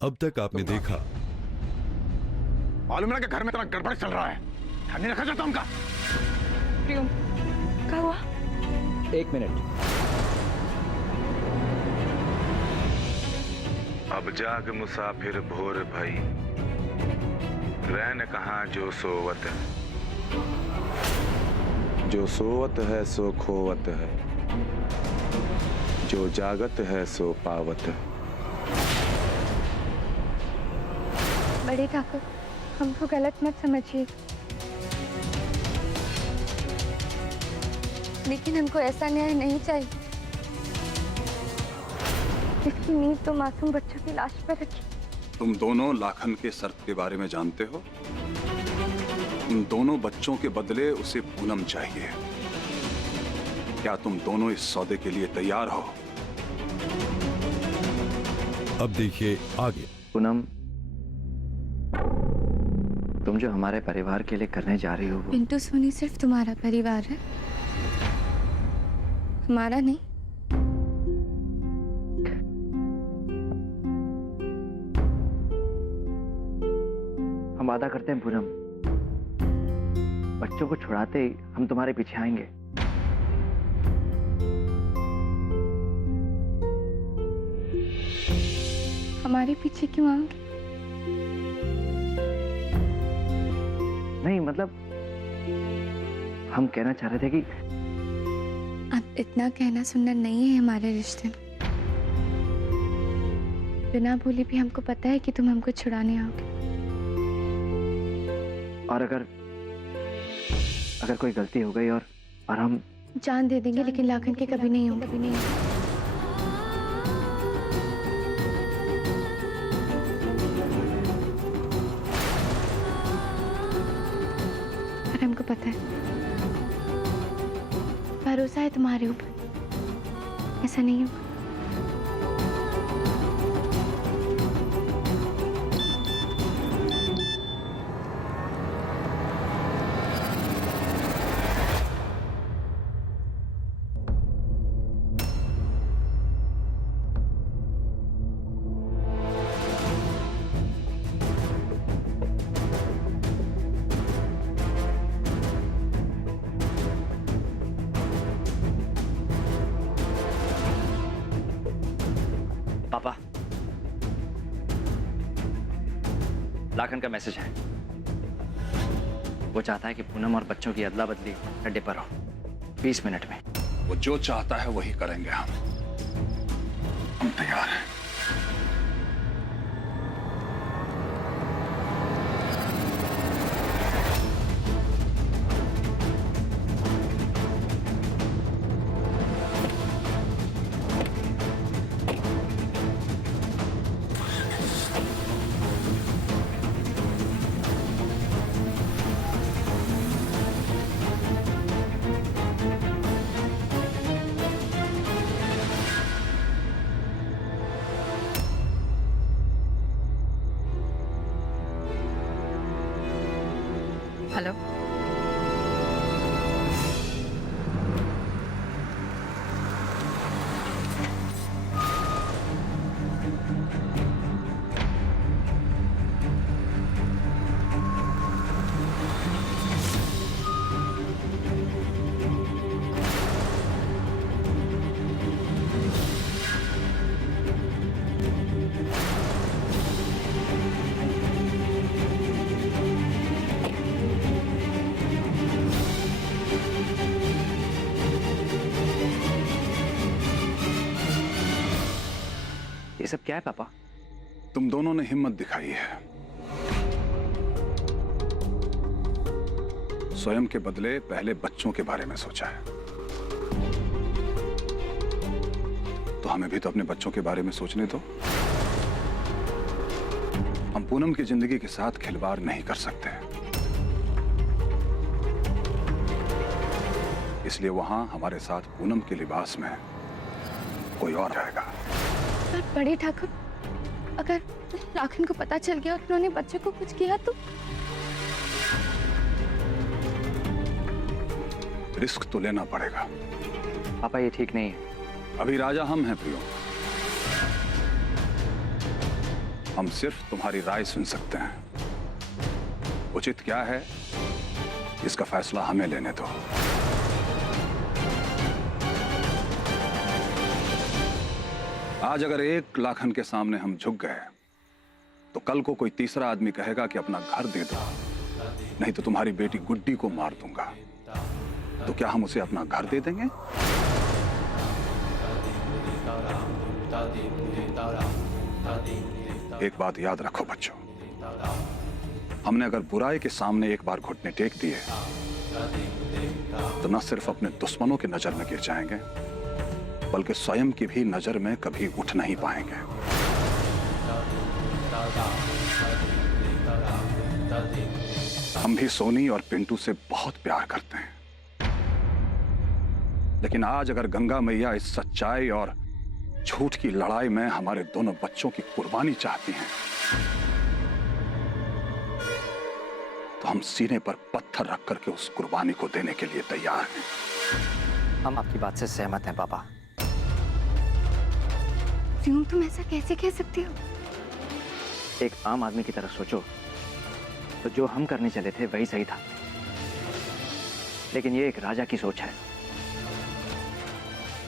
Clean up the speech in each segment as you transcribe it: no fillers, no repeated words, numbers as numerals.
अब तक आपने देखा। मालूम है ना कि घर में इतना गड़बड़ चल रहा है, ध्यान नहीं रखा जाता उनका। प्रियम, क्या हुआ? 1 मिनट। अब जाग मुसाफिर भोर भई, रैन कहाँ जो सोवत है। जो सोवत है सो खोवत है, जो जागत है सो पावत है। बड़े ठाकुर, हमको गलत मत समझिए, लेकिन हमको ऐसा न्याय नहीं चाहिए। इसकी नींव तो मासूम बच्चों की लाश पर रखी। तुम दोनों लाखन के शर्त के बारे में जानते हो? उन दोनों बच्चों के बदले उसे पूनम चाहिए। क्या तुम दोनों इस सौदे के लिए तैयार हो? अब देखिए आगे। पूनम, तुम जो हमारे परिवार के लिए करने जा रही हो वो पिंटू सोनी सिर्फ तुम्हारा परिवार है, हमारा नहीं। हम वादा करते हैं पूनम, बच्चों को छुड़ाते ही हम तुम्हारे पीछे आएंगे। हमारे पीछे क्यों आओगे? नहीं मतलब हम कहना चाह रहे थे कि अब इतना कहना सुनना नहीं है हमारे रिश्ते में। बिना बोले भी हमको पता है कि तुम हमको छुड़ाने आओगे। और अगर कोई गलती हो गई और हम जान दे देंगे, लेकिन लाखन के कभी नहीं होंगे, कभी नहीं होंगे। पर हमको पता है, भरोसा है तुम्हारे ऊपर, ऐसा नहीं होगा। पापा, लाखन का मैसेज है। वो चाहता है कि पूनम और बच्चों की अदला बदली अड्डे पर हो 20 मिनट में। वो जो चाहता है वही करेंगे हम तैयार हैं। हेलो, ये सब क्या है पापा? तुम दोनों ने हिम्मत दिखाई है। स्वयं के बदले पहले बच्चों के बारे में सोचा है, तो हमें भी तो अपने बच्चों के बारे में सोचने दो। हम पूनम की जिंदगी के साथ खिलवाड़ नहीं कर सकते, इसलिए वहां हमारे साथ पूनम के लिबास में कोई और जाएगा। पर बड़े ठाकुर, अगर लाखन को पता चल गया और उन्होंने बच्चे को कुछ किया तो? रिस्क तो लेना पड़ेगा। पापा ये ठीक नहीं है। अभी राजा हम हैं प्रियो, हम सिर्फ तुम्हारी राय सुन सकते हैं। उचित क्या है इसका फैसला हमें लेने दो। आज अगर एक लाखन के सामने हम झुक गए तो कल को कोई तीसरा आदमी कहेगा कि अपना घर दे दो, नहीं तो तुम्हारी बेटी गुड्डी को मार दूंगा। तो क्या हम उसे अपना घर दे देंगे? एक बात याद रखो बच्चों, हमने अगर बुराई के सामने एक बार घुटने टेक दिए तो न सिर्फ अपने दुश्मनों की नजर में गिर जाएंगे बल्कि स्वयं की भी नजर में कभी उठ नहीं पाएंगे। हम भी सोनी और पिंटू से बहुत प्यार करते हैं, लेकिन आज अगर गंगा मैया इस सच्चाई और झूठ की लड़ाई में हमारे दोनों बच्चों की कुर्बानी चाहती हैं तो हम सीने पर पत्थर रख करके उस कुर्बानी को देने के लिए तैयार हैं। हम आपकी बात से सहमत हैं पापा। क्यों तुम ऐसा कैसे कह सकते हो? एक आम आदमी की तरह सोचो तो जो हम करने चले थे वही सही था, लेकिन ये एक राजा की सोच है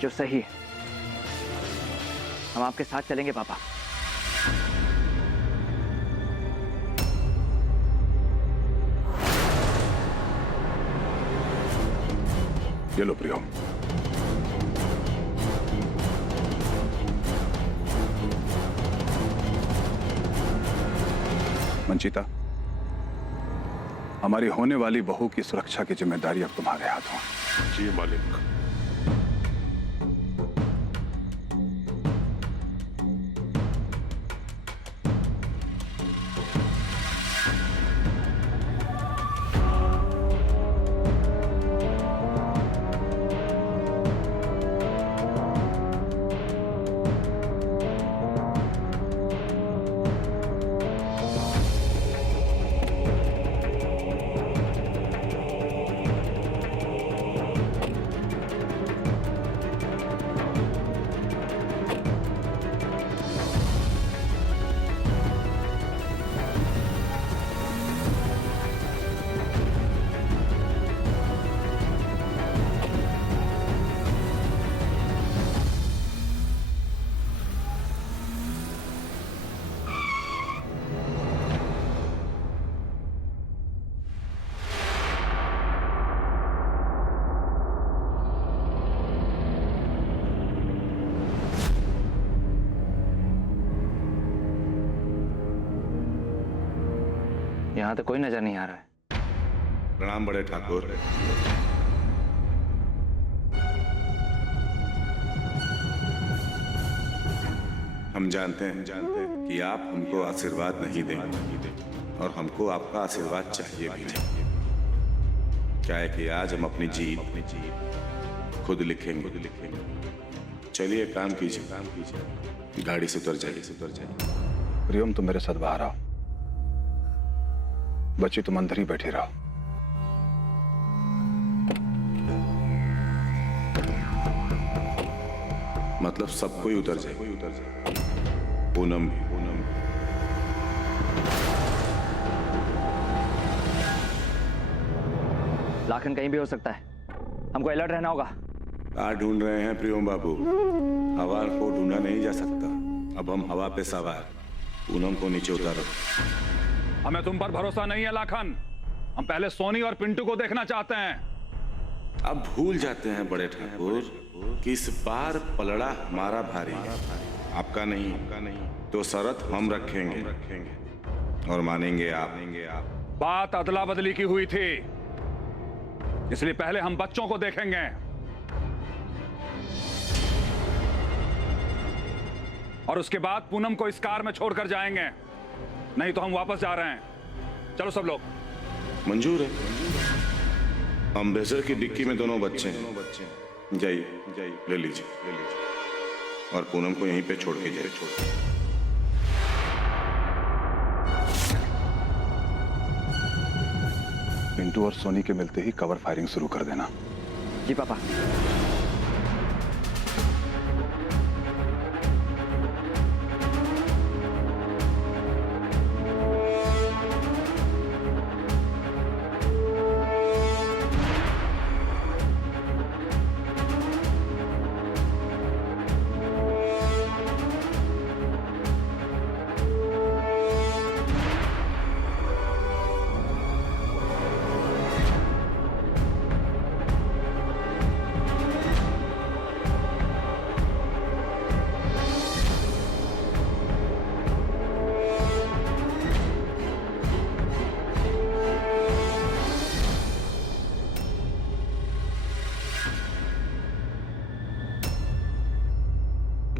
जो सही है। हम आपके साथ चलेंगे पापा। ये लो प्रियो, मंचिता, हमारी होने वाली बहू की सुरक्षा की जिम्मेदारी अब तुम्हारे हाथों। जी मालिक। यहाँ तो कोई नजर नहीं आ रहा है। प्रणाम बड़े ठाकुर। हम जानते हैं कि आप हमको आशीर्वाद नहीं देंगे और हमको आपका आशीर्वाद चाहिए भी नहीं। क्या है कि आज हम अपनी जीत खुद लिखेंगे। चलिए काम कीजिए, गाड़ी से उतर जाइए। प्रियम, तुम मेरे साथ बाहर आओ। बच्ची, तुम अंदर ही बैठी रहो। मतलब सब कोई उतर जाए, पूनम भी। लाखन कहीं भी हो सकता है, हमको अलर्ट रहना होगा। कहाँ ढूंढ रहे हैं प्रियम बाबू? हवा को ढूंढा नहीं जा सकता। अब हम हवा पे सवार, पूनम को नीचे उतारो। हमें तुम पर भरोसा नहीं है लाखन। हम पहले सोनी और पिंटू को देखना चाहते हैं। अब भूल जाते हैं बड़े ठाकुर कि इस बार पलड़ा हमारा भारी है, आपका नहीं। तो शर्त हम रखेंगे और मानेंगे आप। बात अदला बदली की हुई थी, इसलिए पहले हम बच्चों को देखेंगे। और उसके बाद पूनम को इस कार में छोड़कर जाएंगे, नहीं तो हम वापस जा रहे हैं। चलो सब लोग। मंजूर है। अम्बेसडर की डिक्की में दोनों बच्चे हैं। जाइए, ले लीजिए। और पूनम को यहीं पे छोड़ के जाइए। पिंटू और सोनी के मिलते ही कवर फायरिंग शुरू कर देना। जी पापा।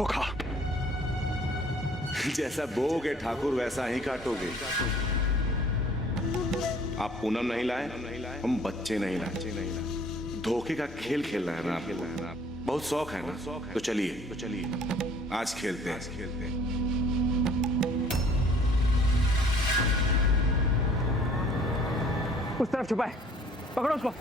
धोखा। जैसा बोगे ठाकुर वैसा ही काटोगे। आप पूनम नहीं लाए, हम बच्चे नहीं लाए। धोखे का खेल खेल रहे हैं ना आपको। बहुत शौक है ना, तो चलिए आज खेलते हैं। उस तरफ छुपा है, पकड़ो उसको।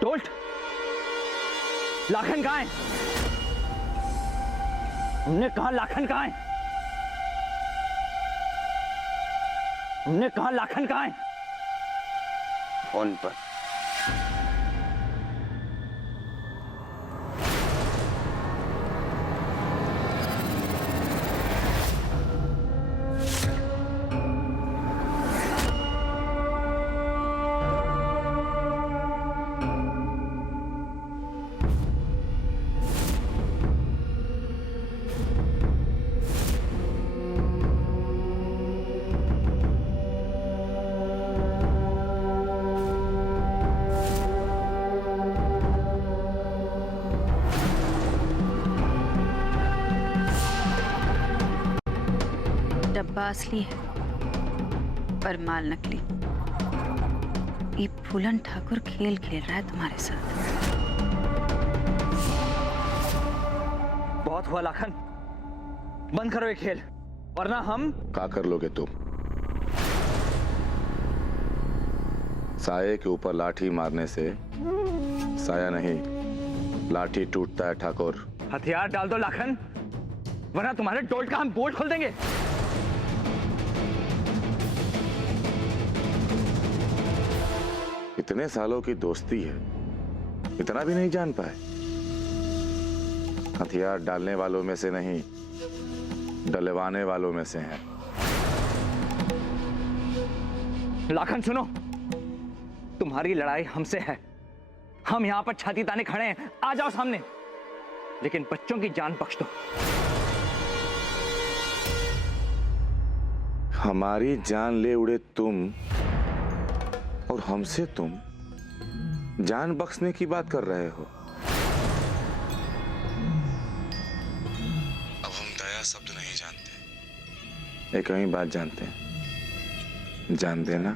टोल्ट, लाखन कहाँ है? हमने कहा लाखन कहाँ है? हमने कहा लाखन कहाँ है? फोन पर। डब्बा असली है पर माल नकली। ये फूलन ठाकुर खेल खेल रहा है तुम्हारे साथ। बहुत हुआ लाखन, बंद करो ये खेल, वरना हम। क्या कर लोगे तुम? साये के ऊपर लाठी मारने से साया नहीं, लाठी टूटता है ठाकुर। हथियार डाल दो लाखन, वरना तुम्हारे टोल्ट का हम बोल्ट खोल देंगे। इतने सालों की दोस्ती है, इतना भी नहीं जान पाए? हथियार डालने वालों में से नहीं, डलवाने वालों में से हैं। लाखन सुनो, तुम्हारी लड़ाई हमसे है। हम यहां पर छाती ताने खड़े हैं, आ जाओ सामने, लेकिन बच्चों की जान बख्श दो। हमारी जान ले उड़े तुम और हमसे तुम जान बख्शने की बात कर रहे हो। अब हम दया शब्द नहीं जानते, एक ही बात जानते हैं, जान देना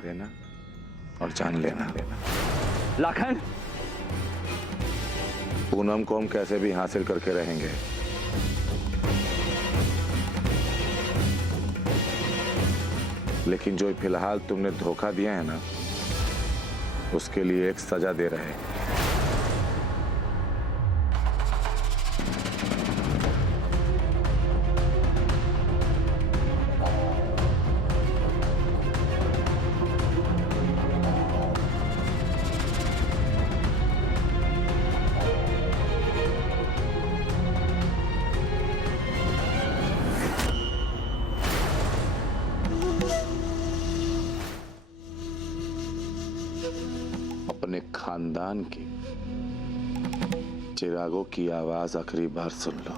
और जान लेना। लाखन, पूनम को हम कैसे भी हासिल करके रहेंगे। लेकिन जो फिलहाल तुमने धोखा दिया है ना, उसके लिए एक सजा दे रहे हैं। अपने खानदान के चिरागों की आवाज आखिरी बार सुन लो।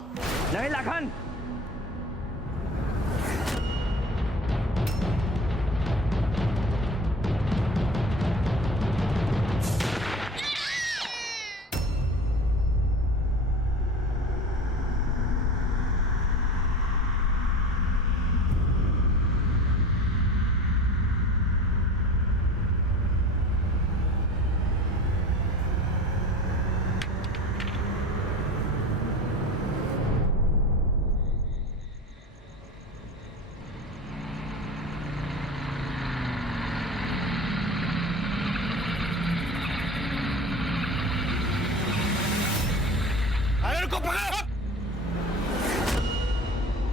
नहीं लाखन,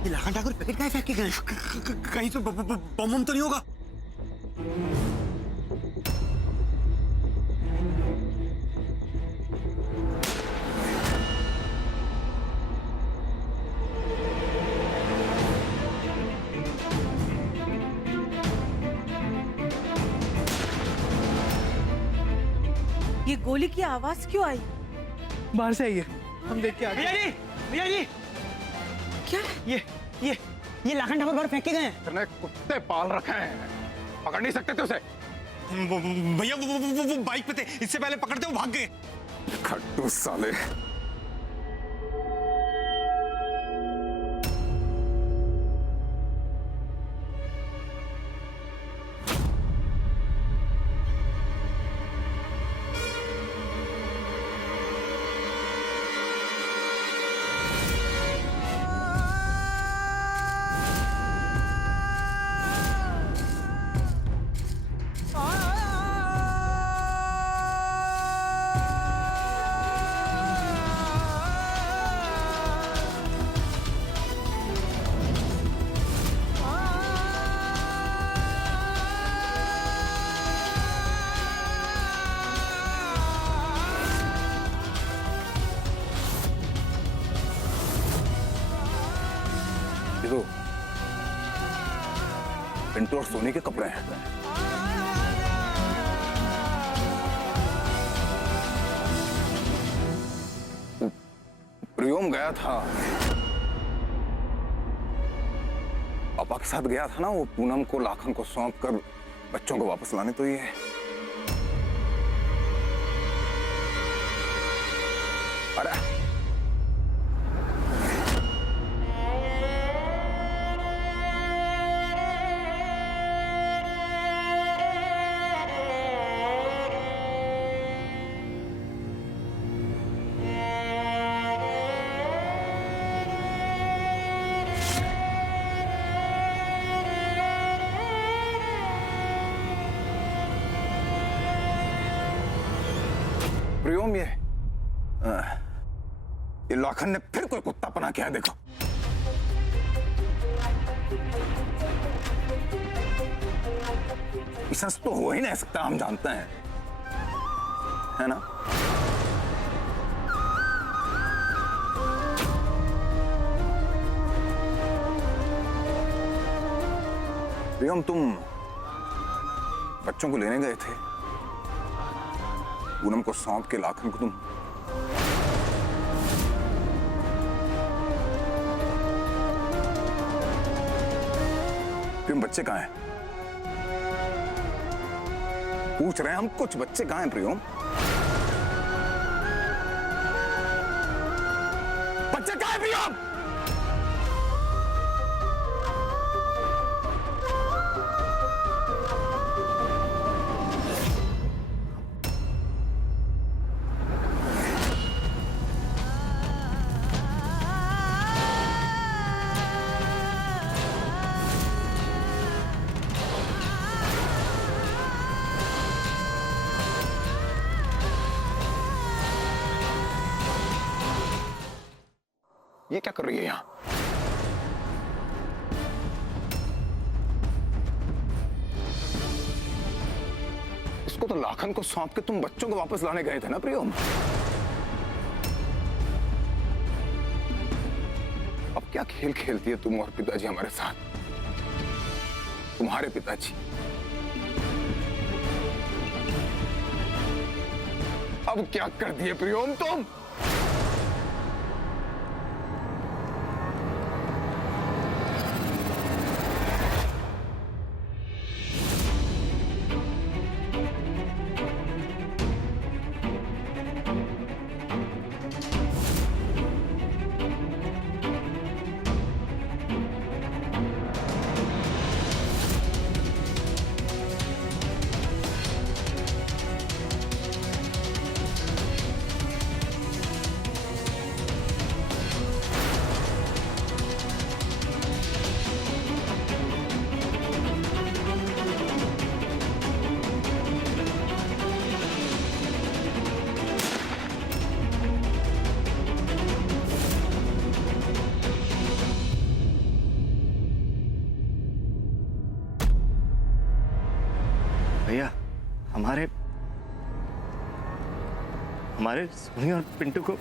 ये लाखन ठाकुर पैकेट का फेंक के गए? कहीं तो बम तो नहीं होगा? गोली की आवाज क्यों आई? बाहर से आई है, हम देख के आ गए। भैया जी क्या? ये लाखन ठाकुर बाहर फेंके गए हैं। तेने कुत्ते पाल रखे हैं, पकड़ नहीं सकते थे उसे। भैया वो बाइक पे थे, इससे पहले पकड़ते वो भाग गए। खट्टू साले। देखो, पिंटू और सोनी के कपड़े हैं। प्रियोम गया था, पापा के साथ गया था ना, वो पूनम को लाखन को सौंप कर बच्चों को वापस लाने। तो ये अरे प्रियोम, ये लाखन ने फिर कोई कुत्ता पना किया है। देखो, सच तो हो ही नहीं सकता, हम जानते हैं, है ना? प्रियम, तुम बच्चों को लेने गए थे, पूनम को सौंप के लाखन को तुम बच्चे कहां हैं? पूछ रहे हैं हम, कुछ बच्चे कहां हैं प्रियम? बच्चे कहां हैं प्रियम? ये क्या कर रही है यहां? इसको तो लाखन को सौंप के तुम बच्चों को वापस लाने गए थे ना प्रियम? अब क्या खेल खेलती है तुम और पिताजी हमारे साथ? तुम्हारे पिताजी अब क्या कर दिए प्रियम तुम? भैया, हमारे सोनी और पिंटू को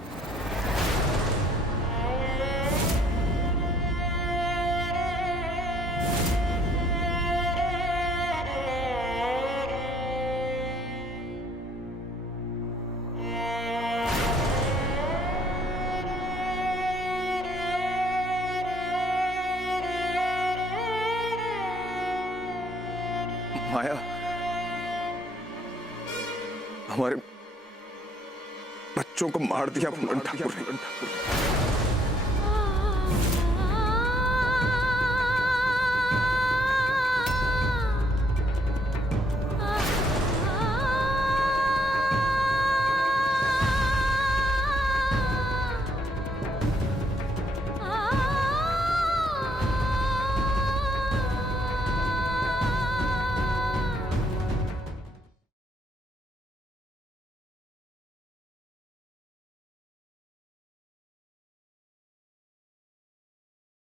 माया हमारे बच्चों को मार दिया फूलन ठाकुर ने।